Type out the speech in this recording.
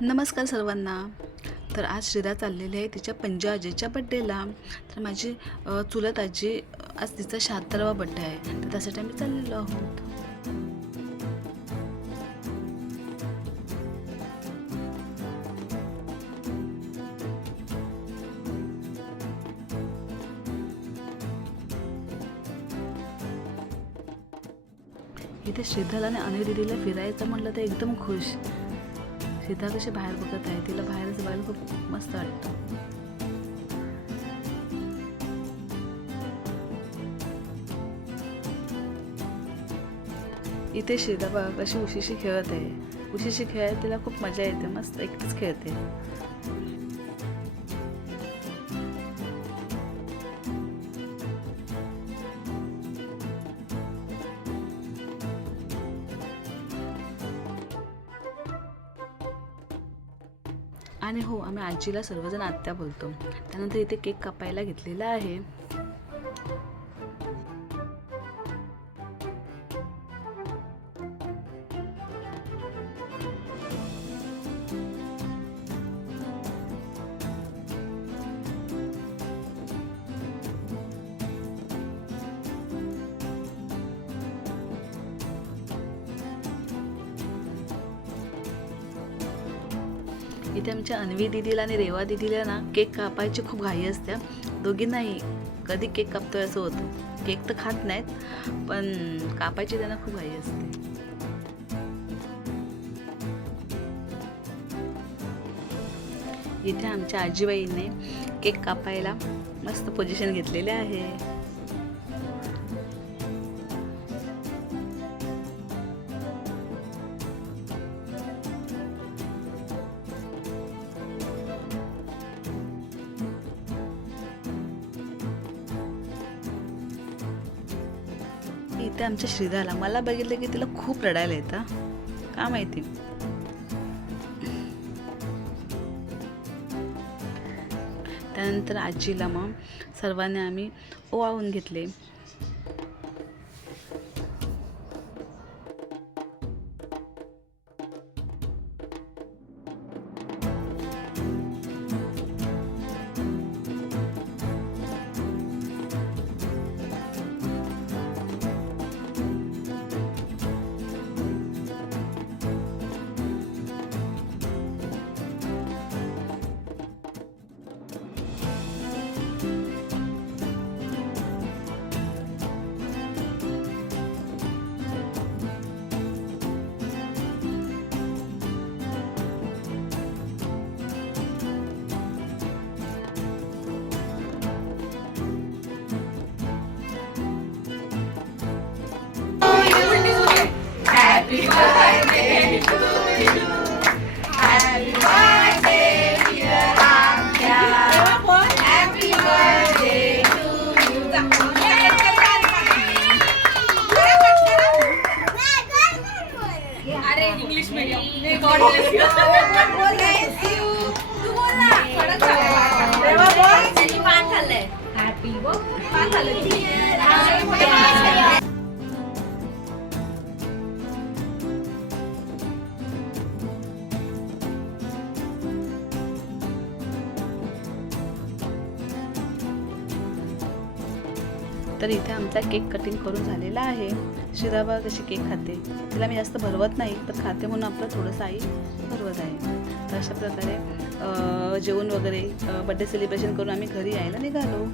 नमस्कार सर्वांना. तर आज श्रीदा चाललेली आहे तिच्या पंजू आजीच्या बड्डेला. तर माझी चुलत आजी आज तिचा 76वा बड्डे आहे, तर त्यासाठी आम्ही चाललेलो आहोत. इथे श्रीदाला आणि अनू दीदीला फिरायचं म्हटलं तर एकदम खुश. श्रीदा कशी बाहेर बघत आहे, तिला बाहेरच बघायला खूप मस्त वाटतं. इथे श्रीदा बघा कशी उशीशी खेळत आहे. उशीशी खेळायला तिला खूप मजा येते, मस्त एकटीच खेळते. आणि हो, आम्ही आजीला सर्वजण आत्या बोलतो. त्यानंतर इथे केक कापायला घेतलेला आहे. इथे आमच्या अन्वी दीदीला आणि रेवा दीदीला ना केक कापायची खूप घाई असते. दोघींनाही कधी केक कापतोय असं होतं. केक तर खात नाहीत, पण कापायची त्यांना खूप घाई असते. इथे आमच्या आजीबाईंनी केक कापायला मस्त पोझिशन घेतलेले आहे. इथे आमच्या श्रीदाला मला बघितलं की तिला खूप रडायला येतं, का माहिती. त्यानंतर आजीला मग सर्वांनी आम्ही ओवाळून घेतले. Happy birthday to you. Happy birthday, dear Amya. Happy birthday to you. अरे English medium. God bless you. God bless you. तू बोल ना. थोडं चालेल. तेव्हा बोल. त्यांनी पान खाल्लंय. Happy birthday. पान खाल्लं. तर इथे आमचा केक कटिंग करून झालेला आहे. श्रीदाबा कशी केक खाते, तिला मी जास्त भरवत नाही, पण खाते म्हणून आपलं थोडंसं आई भरवत आहे. तर अशा प्रकारे जेवण वगैरे बड्डे सेलिब्रेशन करून आम्ही घरी यायला निघालो.